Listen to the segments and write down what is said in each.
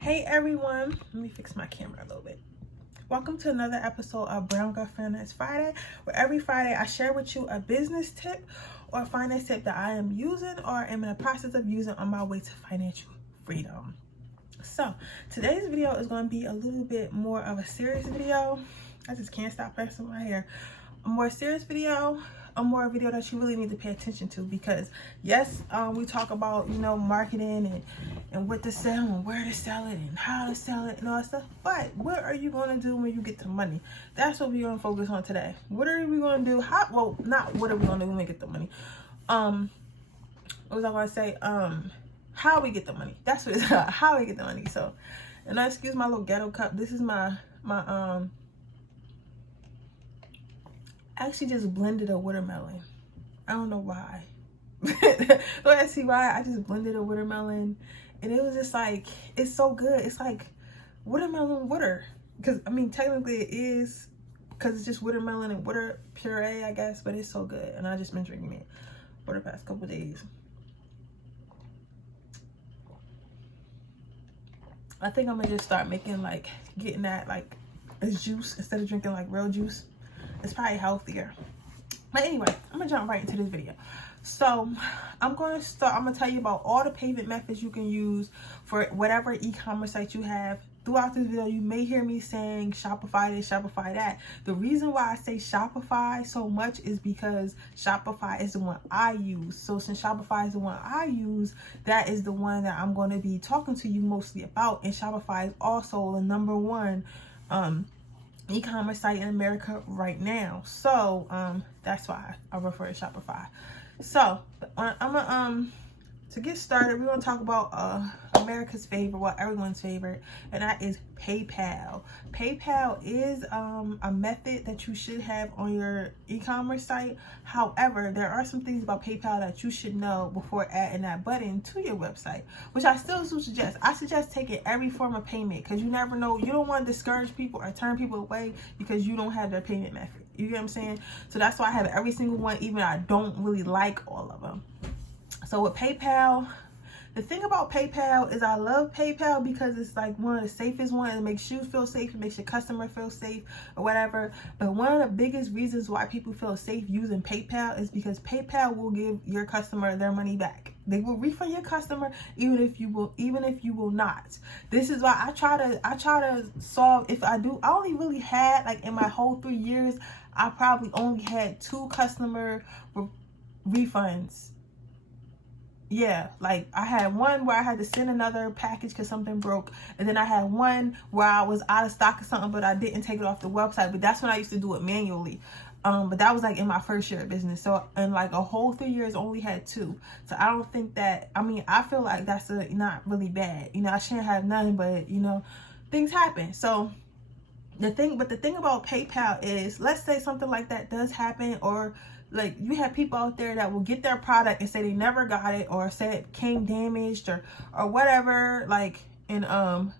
Hey everyone, let me fix my camera a little bit. Welcome to another episode of Brown Girl Finance Friday, where every Friday I share with you a business tip or a finance tip that I am using or am in the process of using on my way to financial freedom. So today's video is going to be a little bit more of a serious video. I just can't stop pressing my hair. A more serious video, a more video that you really need to pay attention to, because yes, we talk about, marketing and what to sell and where to sell it and how to sell it and all that stuff, but what are you going to do when you get the money? That's what we're going to focus on today. What are we going to do? Not what are we going to do when we get the money. What was I going to say? How we get the money. That's what it's about. How we get the money. So, and excuse my little ghetto cup. This is my I actually just blended a watermelon. I don't know why. Let's see why. I just blended a watermelon and it was just like, it's so good. It's like watermelon water. Because, I mean, technically it is, because it's just watermelon and water puree, I guess. But it's so good. And I just been drinking it for the past couple days. I think I'm going to just start making, getting that, as juice instead of drinking, real juice. It's probably healthier. But anyway, I'm gonna jump right into this video. So I'm gonna tell you about all the payment methods you can use for whatever e-commerce site you have. Throughout this video, you may hear me saying Shopify this, Shopify that. The reason why I say Shopify so much is because Shopify is the one I use. So since Shopify is the one I use, that is the one that I'm going to be talking to you mostly about. And Shopify is also the number one e-commerce site in America right now. So that's why I refer to Shopify. So to get started, we're gonna talk about America's favorite, well, everyone's favorite, and that is PayPal. PayPal is a method that you should have on your e-commerce site. However, there are some things about PayPal that you should know before adding that button to your website, which I still suggest. I suggest taking every form of payment, because you never know. You don't want to discourage people or turn people away because you don't have their payment method. You get what I'm saying? So that's why I have every single one, even I don't really like all of them. So with PayPal, the thing about PayPal is I love PayPal because it's one of the safest ones. It makes you feel safe. It makes your customer feel safe or whatever. But one of the biggest reasons why people feel safe using PayPal is because PayPal will give your customer their money back. They will refund your customer even if you will not. This is why I try to solve. If I do, I only really had in my whole 3 years, I probably only had 2 customer refunds. Yeah, I had one where I had to send another package because something broke, and then I had one where I was out of stock of something, but I didn't take it off the website. But that's when I used to do it manually. But that was in my first year of business. So in a whole 3 years, I only had 2. So I don't think that. I mean, I feel like that's not really bad. I shouldn't have none, but things happen. So the thing about PayPal is, let's say something like that does happen, or you have people out there that will get their product and say they never got it, or say it came damaged or whatever, and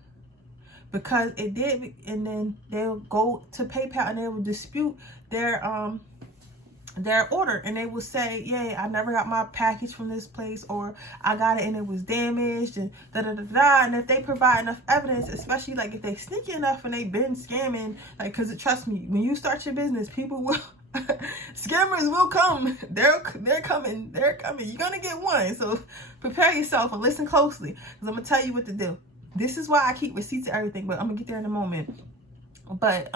because it did, and then they'll go to PayPal and they will dispute their order, and they will say, yeah, I never got my package from this place, or I got it and it was damaged, and and if they provide enough evidence, especially if they sneaky enough and they've been scamming, because trust me, when you start your business, people will scammers will come. They're coming. You're gonna get one. So prepare yourself and listen closely, because I'm gonna tell you what to do. This is why I keep receipts of everything, but I'm gonna get there in a moment. But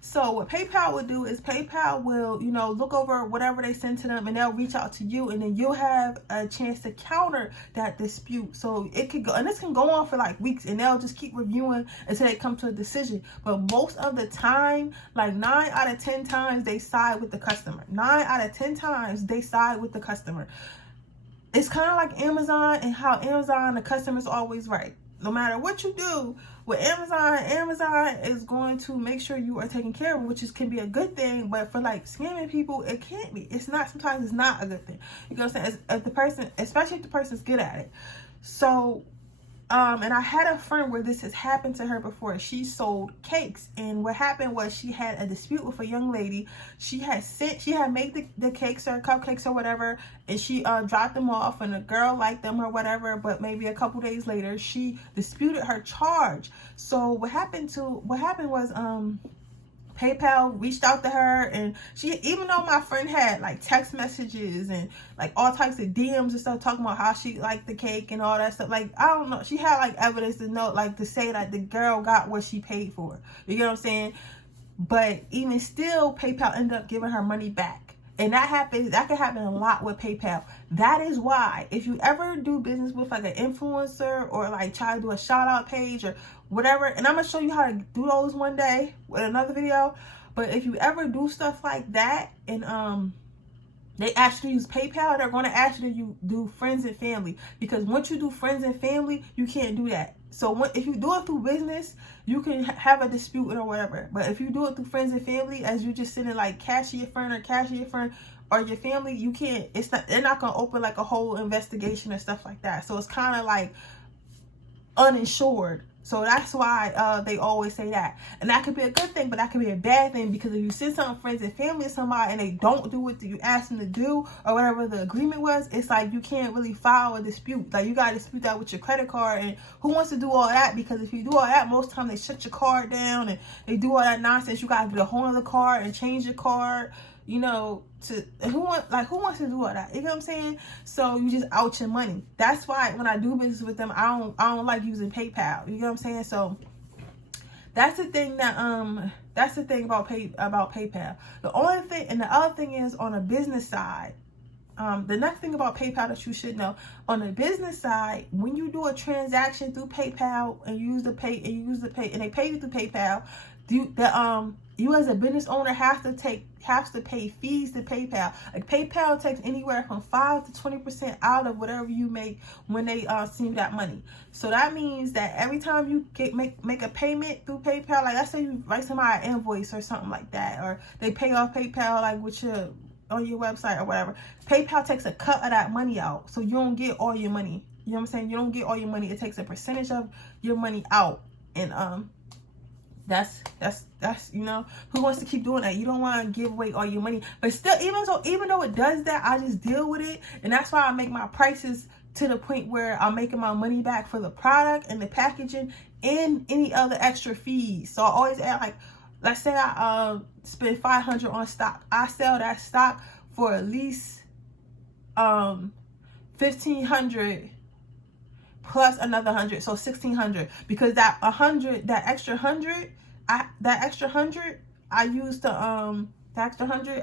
so what PayPal will do is PayPal will, look over whatever they send to them, and they'll reach out to you, and then you'll have a chance to counter that dispute. So it could go, and this can go on for weeks, and they'll just keep reviewing until they come to a decision. But most of the time, 9 out of 10 times, they side with the customer. 9 out of 10 times, they side with the customer. It's kind of like Amazon, and how Amazon, the customer's always right. No matter what you do with Amazon is going to make sure you are taken care of, which can be a good thing. But for scamming people, it can't be. It's not. Sometimes it's not a good thing. You know what I'm saying? Especially if the person's good at it. So and I had a friend where this has happened to her before. She sold cakes, and what happened was she had a dispute with a young lady. She had made the cakes or cupcakes or whatever, and she dropped them off, and the girl liked them or whatever, but maybe a couple days later she disputed her charge. So what happened was PayPal reached out to her, and she, even though my friend had like text messages and like all types of DMs and stuff talking about how she liked the cake and all that stuff, like I don't know, she had like evidence to know, like to say that the girl got what she paid for. You get what I'm saying? But even still, PayPal ended up giving her money back. And that can happen a lot with PayPal. That is why if you ever do business with like an influencer or like try to do a shout out page or whatever, and I'm gonna show you how to do those one day with another video. But if you ever do stuff like that and they actually use PayPal, they're going to ask you to do friends and family, because once you do friends and family, you can't do that. So if you do it through business, you can have a dispute or whatever. But if you do it through friends and family, as you just sending like cash to your friend or your family, you can't. They're not going to open like a whole investigation and stuff like that. So it's kind of like uninsured. So that's why they always say that. And that could be a good thing, but that could be a bad thing, because if you send some friends and family to somebody and they don't do what you asked them to do or whatever the agreement was, it's like you can't really file a dispute. Like you got to dispute that with your credit card, and who wants to do all that? Because if you do all that, most of the time they shut your card down and they do all that nonsense. You got to get a whole other card and change your card, you know, who wants to do all that? You know what I'm saying? So you just out your money. That's why when I do business with them, I don't like using PayPal. You know what I'm saying? So that's the thing about PayPal. The other thing is on a business side. The next thing about PayPal that you should know, on the business side, when you do a transaction through PayPal and they pay you through PayPal, you as a business owner have to pay fees to PayPal. Like PayPal takes anywhere from 5 to 20% out of whatever you make when they send you that money. So that means that every time you make a payment through PayPal, like let's say you write somebody an invoice or something like that, or they pay off PayPal like with on your website or whatever, PayPal takes a cut of that money out. So you don't get all your money. You know what I'm saying? You don't get all your money. It takes a percentage of your money out. And that's you know, who wants to keep doing that? You don't want to give away all your money. But still, even though it does that, I just deal with it. And that's why I make my prices to the point where I'm making my money back for the product and the packaging and any other extra fees. So I always add, like, let's say I spend $500 on stock. I sell that stock for at least $1,500 plus another $100, so $1,600. Because that extra $100 I use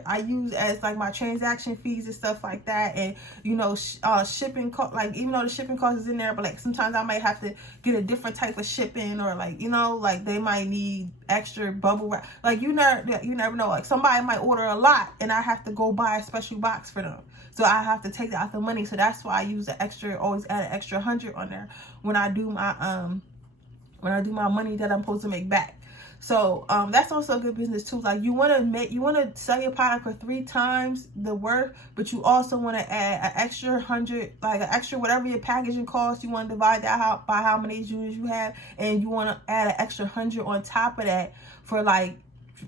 I use as like my transaction fees and stuff like that, and you know, shipping like, even though the shipping cost is in there, but like sometimes I might have to get a different type of shipping, or like, you know, like they might need extra bubble wrap, like you never know, like somebody might order a lot and I have to go buy a special box for them, so I have to take that out the money. So that's why I use always add an extra $100 on there when I do my money that I'm supposed to make back. So that's also a good business too. Like you want to sell your product for 3 times the worth, but you also want to add an extra $100, like an extra whatever your packaging costs. You want to divide that out by how many units you have, and you want to add an extra $100 on top of that for like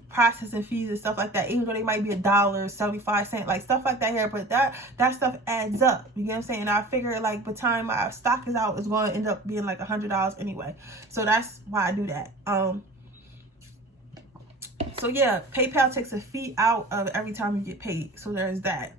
processing fees and stuff like that. Even though they might be $1.75, like stuff like that here, but that stuff adds up. You get what I'm saying? And I figure like by the time my stock is out, it's going to end up being like $100 anyway. So that's why I do that. So yeah, PayPal takes a fee out of every time you get paid. So there's that.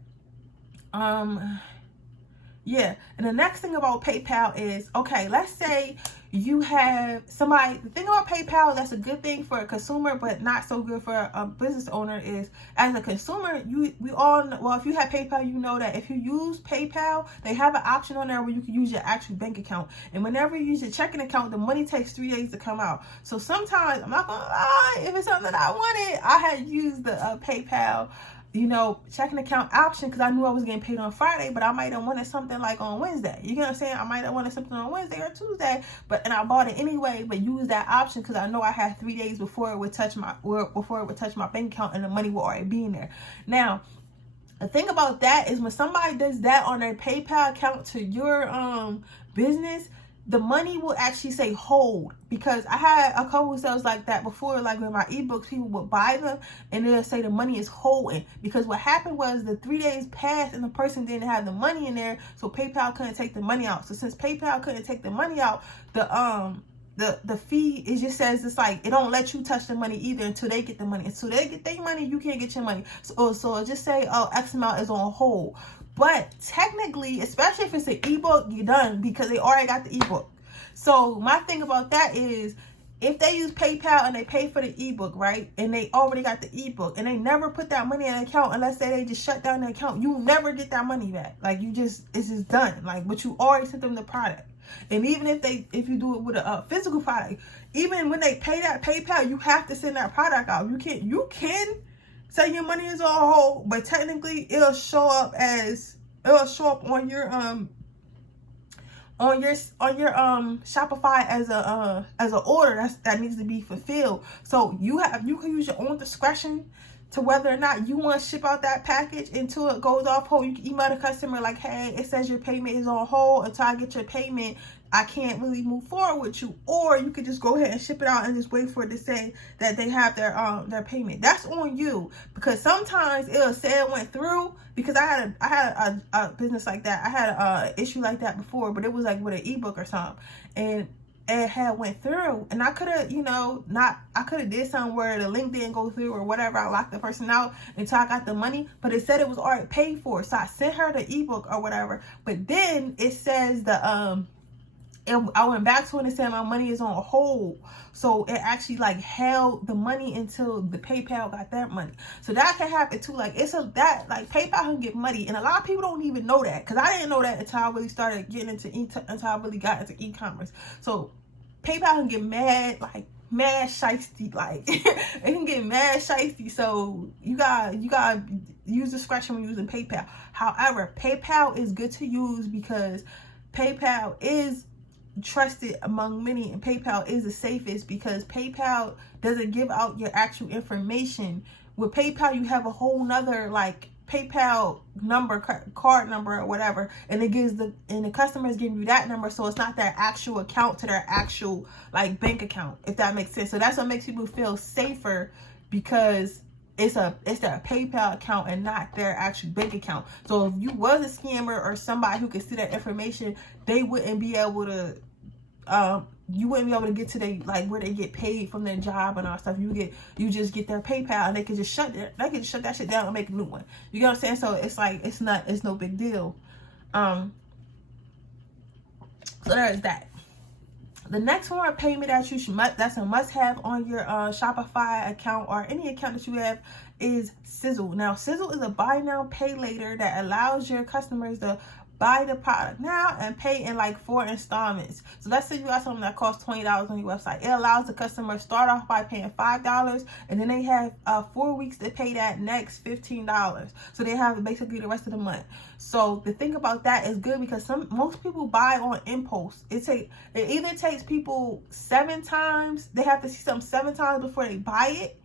Yeah, and the next thing about PayPal is, okay, let's say you have somebody, the thing about PayPal that's a good thing for a consumer but not so good for a business owner is, as a consumer, we all know, well, if you have PayPal, you know that if you use PayPal, they have an option on there where you can use your actual bank account, and whenever you use your checking account, the money takes 3 days to come out. So sometimes, I'm not gonna lie, if it's something that I wanted, I had used the PayPal, you know, checking account option, because I knew I was getting paid on Friday, but I might have wanted something like on Wednesday. You get what I'm saying? I might have wanted something on Wednesday or Tuesday, and I bought it anyway, but used that option because I know I had 3 days before it would touch my bank account, and the money will already be in there. Now, the thing about that is when somebody does that on their PayPal account to your business, the money will actually say hold, because I had a couple of sales like that before, like with my ebooks, people would buy them and they'll say the money is holding, because what happened was the 3 days passed and the person didn't have the money in there, so PayPal couldn't take the money out. So since PayPal couldn't take the money out, the fee, it just says, it's like it don't let you touch the money either until they get the money. Until they get their money, you can't get your money. So it just say, oh, X amount is on hold. But technically, especially if it's an ebook, you're done, because they already got the ebook. So my thing about that is, if they use PayPal and they pay for the ebook, right, and they already got the ebook and they never put that money in the account, unless they just shut down the account, you never get that money back. Like, it's just done. Like, but you already sent them the product. And even if you do it with a physical product, even when they pay that PayPal, you have to send that product out. You can say your money is on hold, but technically it'll show up on your Shopify as an order that needs to be fulfilled. So you can use your own discretion to whether or not you want to ship out that package until it goes off hold. You can email the customer like, hey, it says your payment is on hold. Until I get your payment, I can't really move forward with you. Or you could just go ahead and ship it out and just wait for it to say that they have their payment. That's on you, because sometimes it'll say it went through. Because I had a business like that. I had a issue like that before, but it was like with an ebook or something, and it had went through, and I could have, I could have did something where the link didn't go through or whatever. I locked the person out until I got the money, but it said it was already paid for. So I sent her the ebook or whatever. But then it says and I went back to it and said my money is on hold. So it actually like held the money until the PayPal got that money. So that can happen too. Like like PayPal can get money, and a lot of people don't even know that, because I didn't know that until I really started getting until I really got into e-commerce. So PayPal can get mad shiesty, like it can get mad shiesty. So you gotta use discretion when using PayPal. However, PayPal is good to use because PayPal is trusted among many, and PayPal is the safest because PayPal doesn't give out your actual information. With PayPal, you have a whole nother like PayPal number, card number or whatever, and the customer is giving you that number, so it's not their actual account to their actual like bank account, if that makes sense. So that's what makes people feel safer, because it's their PayPal account and not their actual bank account. So if you was a scammer or somebody who could see that information, they wouldn't be able to you wouldn't be able to get to where they get paid from their job and all that stuff. You just get their PayPal, and they can just shut that shit down and make a new one. You get what I'm saying? So it's like it's no big deal. So there's that. The next form of payment that's a must-have on your Shopify account or any account that you have is Sizzle. Now, Sizzle is a buy now, pay later that allows your customers to buy the product now and pay in like 4 installments. So let's say you got something that costs $20 on your website. It allows the customer to start off by paying $5, and then they have 4 weeks to pay that next $15. So they have basically the rest of the month. So the thing about that is good, because most people buy on impulse. It either takes people 7 times, they have to see something 7 times before they buy it,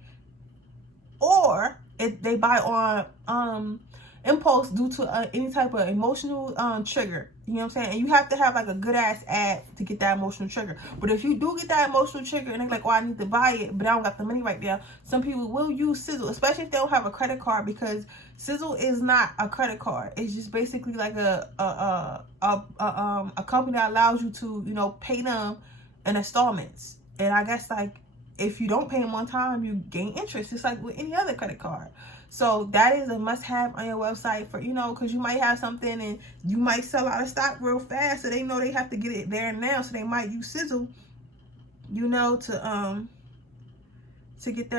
or if they buy on impulse due to any type of emotional trigger. You know what I'm saying? And you have to have like a good ass ad to get that emotional trigger. But if you do get that emotional trigger and they're like, oh, I need to buy it, but I don't got the money right now, some people will use Sizzle, especially if they don't have a credit card, because Sizzle is not a credit card. It's just basically like a company that allows you to pay them in installments. And I guess like if you don't pay them on time, you gain interest. It's like with any other credit card. So that is a must-have on your website for, because you might have something and you might sell out of stock real fast, so they know they have to get it there and now. So they might use Sizzle, to get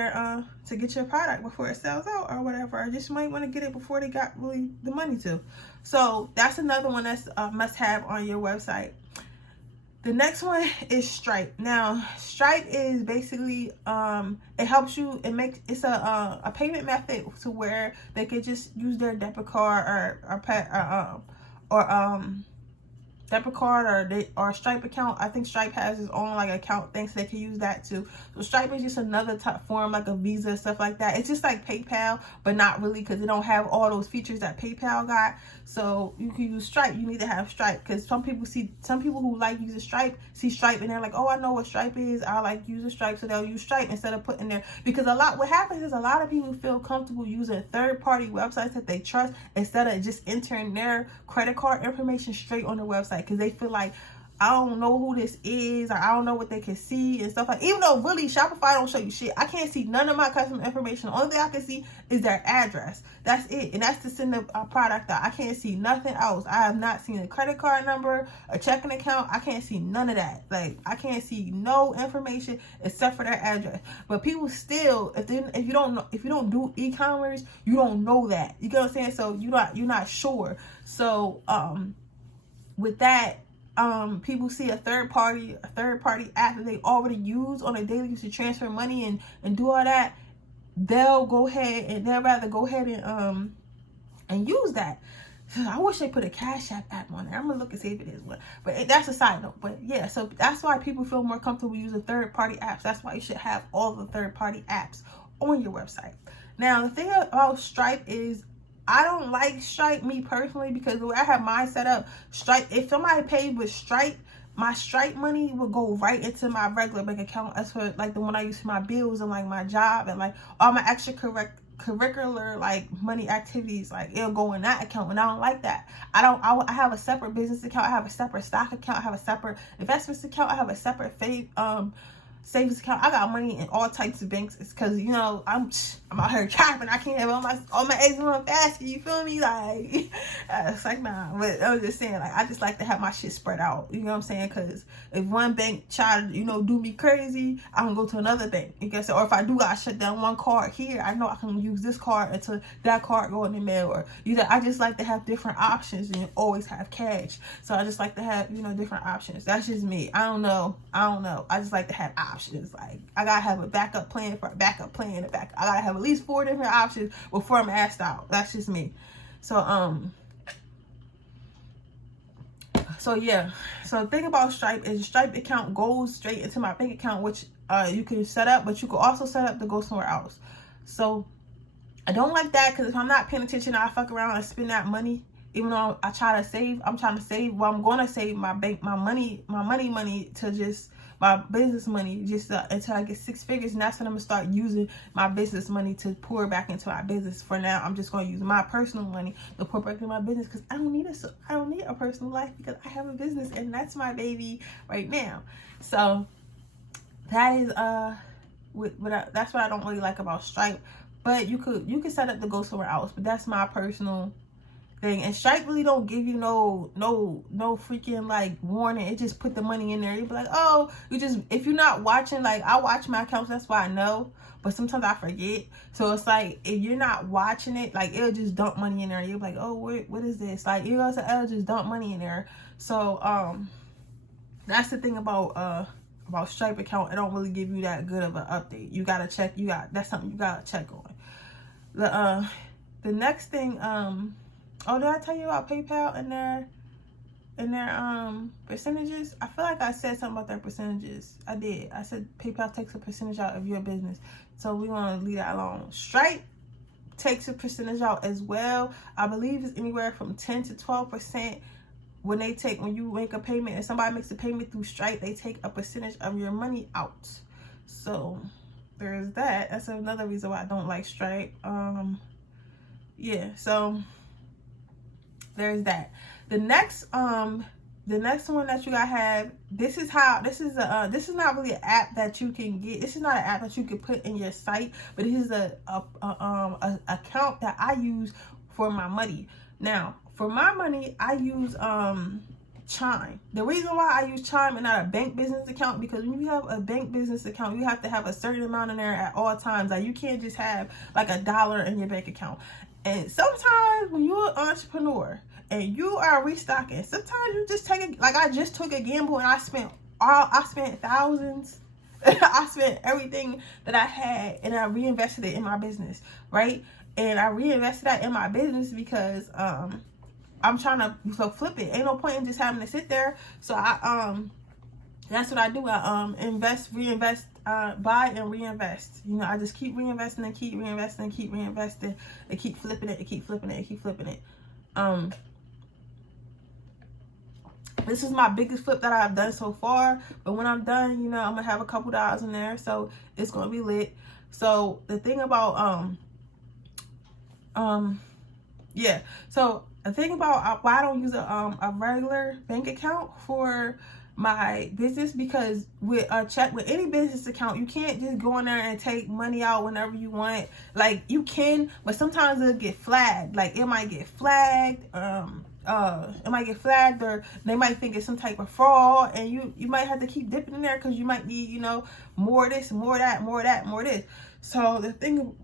your product before it sells out or whatever. Or just might want to get it before they got really the money to. So that's another one that's a must-have on your website. The next one is Stripe. Now, Stripe is basically it helps you. It's a payment method to where they could just use their debit card or debit card or Stripe account. I think Stripe has its own like account thing, so they can use that too. So Stripe is just another type form like a Visa, stuff like that. It's just like PayPal, but not really, because they don't have all those features that PayPal got. So you can use Stripe. You need to have Stripe, because some people who like using Stripe see Stripe and they're like, oh, I know what Stripe is, I like using Stripe, so they'll use Stripe instead of putting there. Because what happens is a lot of people feel comfortable using third-party websites that they trust instead of just entering their credit card information straight on the website, because they feel like, I don't know who this is, or I don't know what they can see and stuff like. Even though really Shopify don't show you shit. I can't see none of my customer information. The only thing I can see is their address. That's it, and that's to send a product out. I can't see nothing else. I have not seen a credit card number, a checking account. I can't see none of that. Like, I can't see no information except for their address. But people still, if you don't do e-commerce, you don't know that. You get what I'm saying? So you're not sure. So with that, people see a third party app that they already use on a daily to transfer money and do all that, they'll rather go ahead and use that. So I wish they put a Cash App on there. I'm gonna look and see if it is one, but that's a side note. But yeah, so that's why people feel more comfortable using third-party apps. That's why you should have all the third-party apps on your website. Now, the thing about Stripe is, I don't like Stripe, me personally, because the way I have mine set up, Stripe, if somebody paid with Stripe, my Stripe money will go right into my regular bank account. As for like the one I use for my bills and like my job and like all my extracurricular like money activities, like it'll go in that account, and I don't like that. I have a separate business account, I have a separate stock account, I have a separate investments account, I have a separate savings account. I got money in all types of banks. It's because, you know, I'm out here trapping. I can't have all my eggs in one basket. You feel me? Like, it's like, nah. But I was just saying, like, I just like to have my shit spread out. You know what I'm saying? Because if one bank try to, you know, do me crazy, I can go to another bank. You guess, or if I do got shut down one card here, I know I can use this card until that card go in the mail. Or I just like to have different options and always have cash. So I just like to have, you know, different options. That's just me. I don't know. I just like to have options. Like, I gotta have a backup plan for a backup plan. I gotta have at least 4 different options before I'm asked out. That's just me. So yeah. So the thing about Stripe is, Stripe account goes straight into my bank account, which you can set up, but you can also set up to go somewhere else. So I don't like that, because if I'm not paying attention, I fuck around and spend that money. Even though I'm trying to save, I'm going to save my money to just my business money just until I get 6 figures, and that's when I'm gonna start using my business money to pour back into my business. For now, I'm just gonna use my personal money to pour back into my business, because I don't need a personal life, because I have a business, and that's my baby right now. So that is that's what I don't really like about Stripe. But you could set up to go somewhere else, but that's my personal thing. And Stripe really don't give you no freaking like warning. It just put the money in there. You be like, oh, if you're not watching, like I watch my accounts, that's why I know. But sometimes I forget. So it's like, if you're not watching it, like it'll just dump money in there. You're like, oh, what is this? Like, you know, it'll just dump money in there. So that's the thing about Stripe account. It don't really give you that good of an update. You gotta check. That's something you gotta check on. The next thing, oh, did I tell you about PayPal and their percentages? I feel like I said something about their percentages. I did. I said PayPal takes a percentage out of your business. So we want to leave that alone. Stripe takes a percentage out as well. I believe it's anywhere from 10 to 12%. When you make a payment, and somebody makes a payment through Stripe, they take a percentage of your money out. So there's that. That's another reason why I don't like Stripe. Yeah, so there's that. The next one that you gotta have, this is not really an app that you can get. This is not an app that you can put in your site, but this is a account that I use for my money. Now, for my money, I use Chime. The reason why I use Chime and not a bank business account, because when you have a bank business account, you have to have a certain amount in there at all times. Like, you can't just have like $1 in your bank account. And sometimes when you're an entrepreneur and you are restocking, sometimes you just I just took a gamble and I spent thousands. I spent everything that I had and I reinvested it in my business, right? And I reinvested that in my business because I'm trying to flip it. Ain't no point in just having to sit there. So that's what I do. I invest, reinvest, buy and reinvest. You know, I just keep reinvesting and keep reinvesting and keep reinvesting and keep flipping it and keep flipping it and keep flipping it. This is my biggest flip that I've done so far. But when I'm done, you know, I'm gonna have a couple dollars in there, so it's gonna be lit. So the thing about yeah. So the thing about why I don't use a regular bank account for my business, because with a check, with any business account, you can't just go in there and take money out whenever you want. Like, you can, but sometimes it'll get flagged. Like, it might get flagged. It might get flagged, or they might think it's some type of fraud, and you might have to keep dipping in there because you might need, you know, more of this, more of that, more of that, more of this. So the thing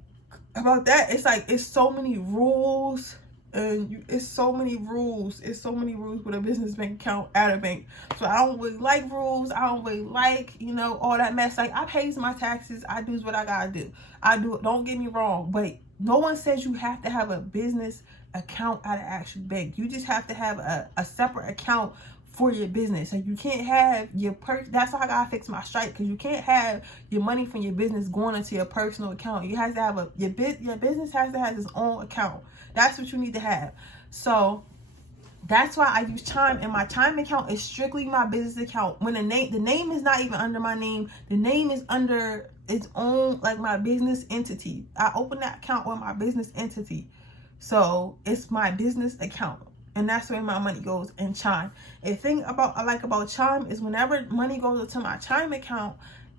about that, it's like, it's so many rules. And it's so many rules. It's so many rules with a business bank account at a bank. So I don't really like rules. I don't really like, you know, all that mess. Like, I pays my taxes. I do what I gotta do. I do it. Don't get me wrong. But no one says you have to have a business account at an actual bank. You just have to have a separate account for your business. So you can't have your that's why I gotta fix my Stripe, because you can't have your money from your business going into your personal account. You have to have your business has to have its own account. That's what you need to have. So that's why I use Chime, and my Chime account is strictly my business account. When the name is not even under my name, the name is under its own, like, my business entity. I open that account with my business entity, so it's my business account, and that's where my money goes in Chime. The thing I like about Chime is whenever money goes into my Chime account,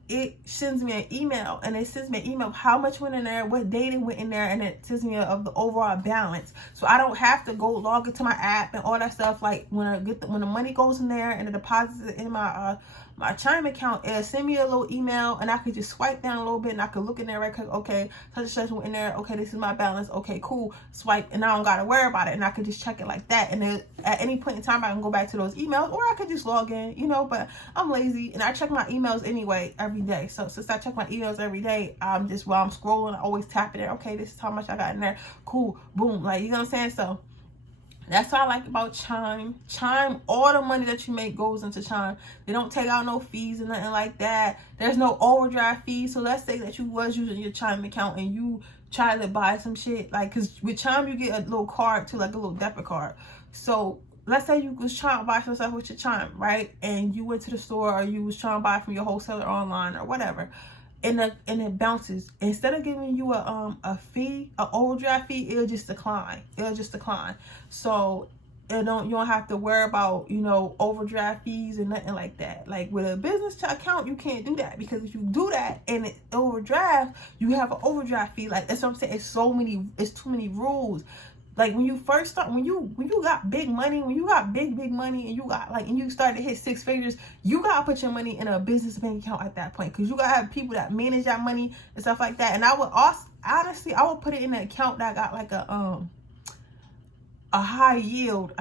it sends me an email, and it sends me an email of how much went in there, what date it went in there, and it sends me of the overall balance. So I don't have to go log into my app and all that stuff. Like, when when the money goes in there and the deposits in my my Chime account, it'll send me a little email, and I could just swipe down a little bit, and I could look in there right quick. Okay, such and such went in there. Okay, this is my balance. Okay, cool. Swipe, and I don't gotta worry about it, and I could just check it like that. And then at any point in time, I can go back to those emails, or I could just log in, you know. But I'm lazy, and I check my emails anyway every day. So since I check my emails every day, I'm just, while I'm scrolling, I always tap it there. Okay, this is how much I got in there. Cool, boom, like, you know what I'm saying? So that's what I like about Chime. Chime, all the money that you make goes into Chime. They don't take out no fees or nothing like that. There's no overdraft fees. So let's say that you was using your Chime account and you try to buy some shit. Like, because with Chime, you get a little card too, like a little debit card. So let's say you was trying to buy some stuff with your Chime, right? And you went to the store, or you was trying to buy from your wholesaler online or whatever. And it bounces. Instead of giving you a fee, an overdraft fee, it'll just decline. So you don't have to worry about, you know, overdraft fees and nothing like that. Like, with a business account, you can't do that, because if you do that and it overdraft, you have an overdraft fee. Like, that's what I'm saying. It's too many rules. Like, when you first start, when you got big money, when you got big money, and you got, like, and you start to hit 6 figures, you gotta put your money in a business bank account at that point, because you gotta have people that manage that money and stuff like that. And I would also, honestly, I would put it in an account that got like a high yield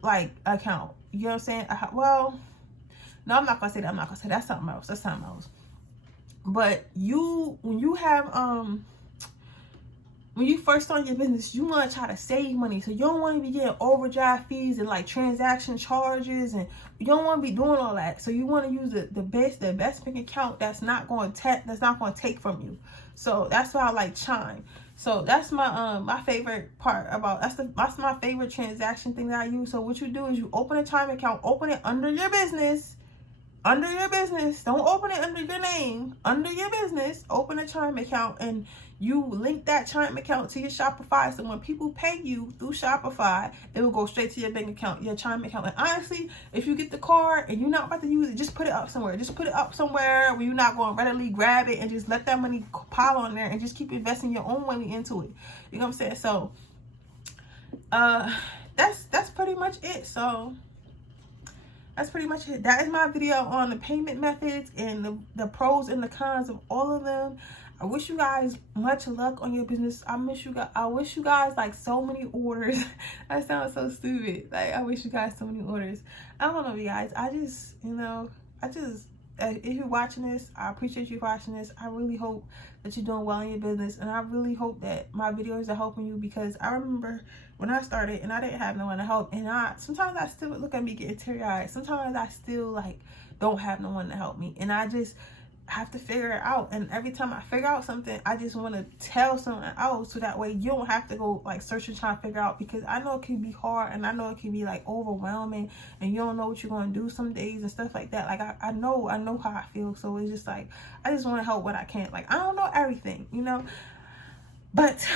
like account. You know what I'm saying? Well, no, I'm not gonna say that. That's something else. But when you have when you first start your business, you want to try to save money. So you don't want to be getting overdraft fees and, like, transaction charges, and you don't want to be doing all that. So you want to use the best bank account that's not going to take from you. So that's why I like Chime. So that's my my favorite part about, that's my favorite transaction thing that I use. So what you do is you open a Chime account, open it under your business. Don't open it under your name. Under your business, open a Chime account, and you link that Chime account to your Shopify. So when people pay you through Shopify, it will go straight to your bank account, your Chime account. And honestly, if you get the card and you're not about to use it, just put it up somewhere. Just put it up somewhere where you're not going to readily grab it, and just let that money pile on there, and just keep investing your own money into it. You know what I'm saying? So that's pretty much it. So that's pretty much it. That is my video on the payment methods and the pros and the cons of all of them. I wish you guys much luck on your business. I wish you guys like so many orders. That sounds so stupid. Like, I wish you guys so many orders. I don't know, you guys. I just, if you're watching this, I appreciate you watching this. I really hope that you're doing well in your business, and I really hope that my videos are helping you, because I remember when I started and I didn't have no one to help, and sometimes I still look at me getting teary-eyed. Sometimes I still like don't have no one to help me, and I just have to figure it out. And every time I figure out something, I just want to tell someone else, so that way you don't have to go like searching trying to figure out, because I know it can be hard, and I know it can be like overwhelming, and you don't know what you're going to do some days and stuff like that. Like I know how I feel. So it's just like I just want to help what I can. Like I don't know everything, you know, but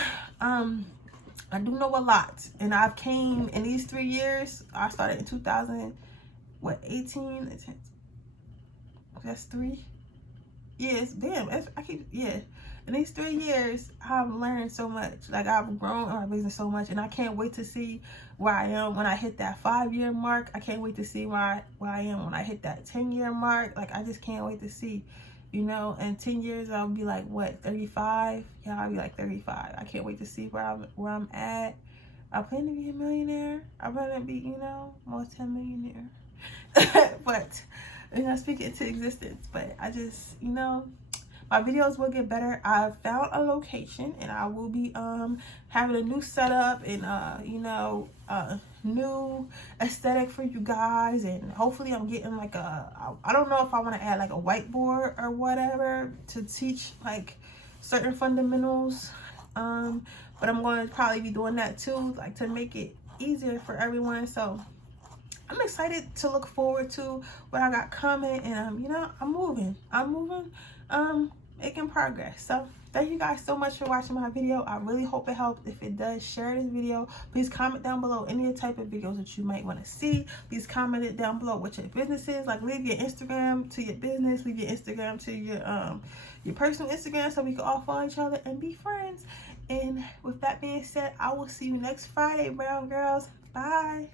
I do know a lot, and I've came in these 3 years. I started in 2018. That's 3 years. Damn, in these 3 years I've learned so much. Like I've grown in my business so much, and I can't wait to see where I am when I hit that 5-year mark. I can't wait to see where I am when I hit that 10-year mark. Like I just can't wait to see, you know. In 10 years I'll be like, what, 35? Yeah, I'll be like 35. I can't wait to see where I'm at. I plan to be a millionaire. I plan to be, you know, multi-millionaire. But you know, speak it to existence. But I just, you know, my videos will get better. I've found a location, and I will be having a new setup, and you know, new aesthetic for you guys. And hopefully I'm getting like I don't know if I want to add like a whiteboard or whatever to teach like certain fundamentals, but I'm going to probably be doing that too, like to make it easier for everyone. So I'm excited to look forward to what I got coming, and you know, I'm moving, making progress. So thank you guys so much for watching my video. I really hope it helped. If it does, share this video. Please comment down below any type of videos that you might want to see. Please comment it down below what your business is. Like leave your Instagram to your business, leave your Instagram to your personal Instagram, so we can all follow each other and be friends. And with that being said, I will see you next Friday, brown girls. Bye.